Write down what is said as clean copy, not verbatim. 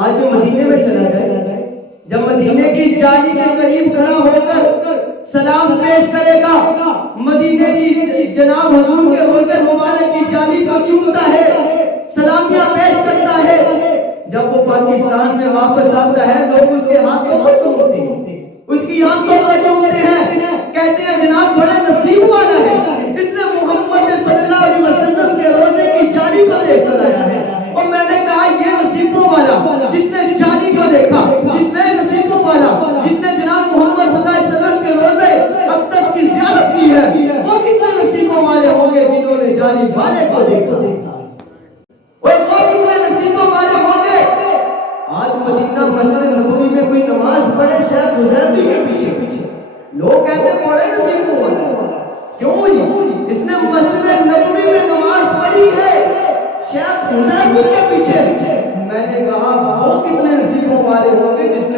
آج جو مدینے میں چلا جائے، جب مدینے کی جالی کے قریب کھڑا ہو کر سلام پیش کرے گا، مدینے کی جناب حضور کے روضے مبارک کی جالی کو چومتا ہے، سلامیاں پیش کرتا ہے، جب وہ پاکستان میں واپس آتا ہے لوگ اس کے ہاتھوں کو چومتے ہیں، اس کی آنکھوں کو چومتے ہیں، کہتے ہیں جناب بڑا نصیب والا ہے، اس نے محمد صلی اللہ علیہ وسلم کے روضے کی جالی کو دیکھ کر آیا ہے۔ اور میں نے کہا یہ نصیبوں والا جس نے جالی کو دیکھا، جس نے نصیبوں والا جس نے جناب محمد صلی اللہ علیہ وسلم کے روضے اقدس کی زیارت کی ہے، وہ کتنے نصیبوں والے ہوں گے جنہوں نے جالی والے کو دیکھا، وہ کتنے نصیبوں والے ہوں گے۔ آج مدینہ مسجد نبوی میں کوئی نماز پڑھے شیخ حذیفی کے پیچھے، لوگ کہتے ہیں بڑے نصیبوں والا، کیوں ہی اس نے مسجد نبوی میں نماز پڑھی ہے شیخ حذیفی کے پیچھے۔ میں نے کہا وہ کتنے نصیبوں والے ہوں گے جس